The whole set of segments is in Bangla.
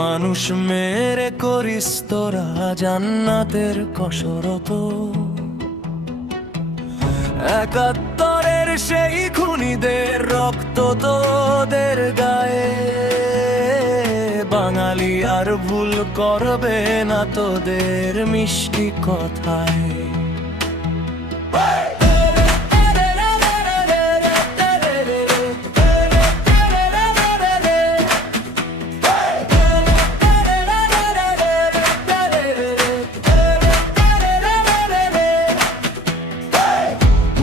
মানুষ মেরে করিস তোরা জান্নাতের কসরত। ৭১-এর সেই খুনিদের রক্ত তোদের গায়ে, বাঙালি আর ভুল করবে না তোদের মিষ্টি কথায়।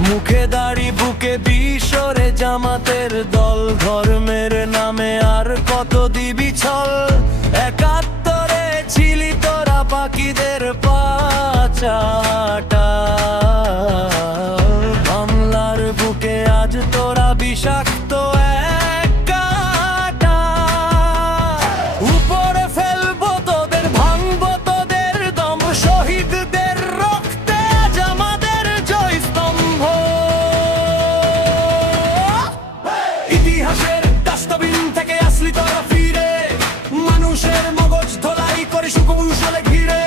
মুখে দাড়ি বুকে বিশরে জামাতের দল, ধর্মের নামে আর কত দিবি ছল। ৭১-এ ছিলি তোরা পাখিদের পাচাটা, বাংলার বুকে আজ তোরা বিষাক্ত এক কাঁটা। উপরে ফেলবো তোদের, ভাঙবো তোদের দম, শহীদদের রক্তে আজ আমাদের জয় স্তম্ভ। ইতিহাসের ডাস্টবিন থেকে আসলি তোরা ফিরে, মানুষের মগজ ধোলাই করে সুকৌশলে ঘিরে।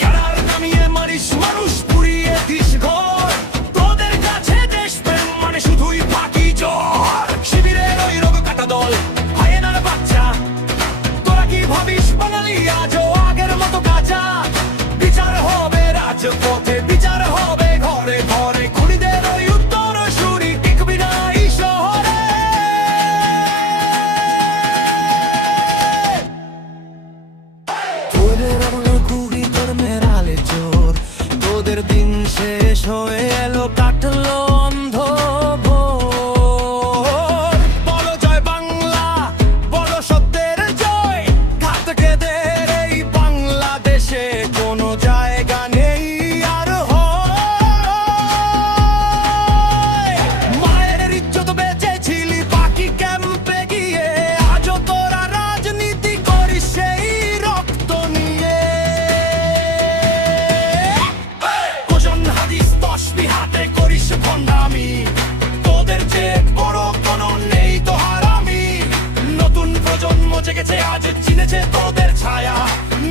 খেলার নামিয়ে মারিস মানুষ, পুড়িয়ে দিস ঘর, তোদের কাছে দেশপ্রেম মানে শুধুই বাকি জ্বর। শিবিরের ওই রোগ কাটা দল, হায়েনার বাচ্চা, তোরা কি ভাবিস বাঙালি আজও আগের মতো কাঁচা? বিচার হবে রাজপথে, বিচার হবে ঘরে ঘরে, খুনিদের ওই উত্তর সুরি টিকবি না এই শহরে। তোদের কুড়ি তোর মেরালে চোর, তোদের দিন শেষ হয়ে এলো, কাটলো অন্ধ ভোর। বলো জয় বাংলা, বলো সত্যের জয়, ঘাতকেদের এই বাংলাদেশে কোনো জায়গা নেই আর হয়। মায়ের ইজ্জত বেঁচেছিলি বাকি ক্যাম্পে গিয়ে, আজও তোরা রাজনীতি করিস সেই রক্ত নিয়ে। কোজন হাদিস তসবিহ হাতে করিস ভণ্ডামি, তোদের যে বড় কোনো নেই তো হারামি। নতুন প্রজন্ম জেগেছে আজ, চিনেছে তোদের ছায়া,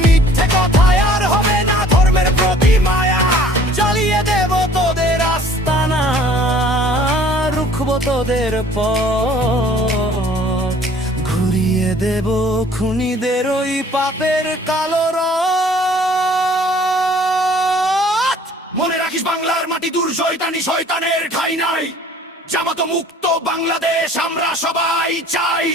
মিথ্যে কথায় আর হবে না ধর্মের প্রতি মায়া। জ্বালিয়ে দেব তোদের আস্তানা, রুখবো তোদের পথ, ঘুরিয়ে দেব খুনিদের ওই পাপের কালো রাত। মনে রাখিস বাংলার মাটি দূর শয়তানি, শয়তানের ঠাঁই নাই। জামাত মুক্ত বাংলাদেশ আমরা সবাই চাই।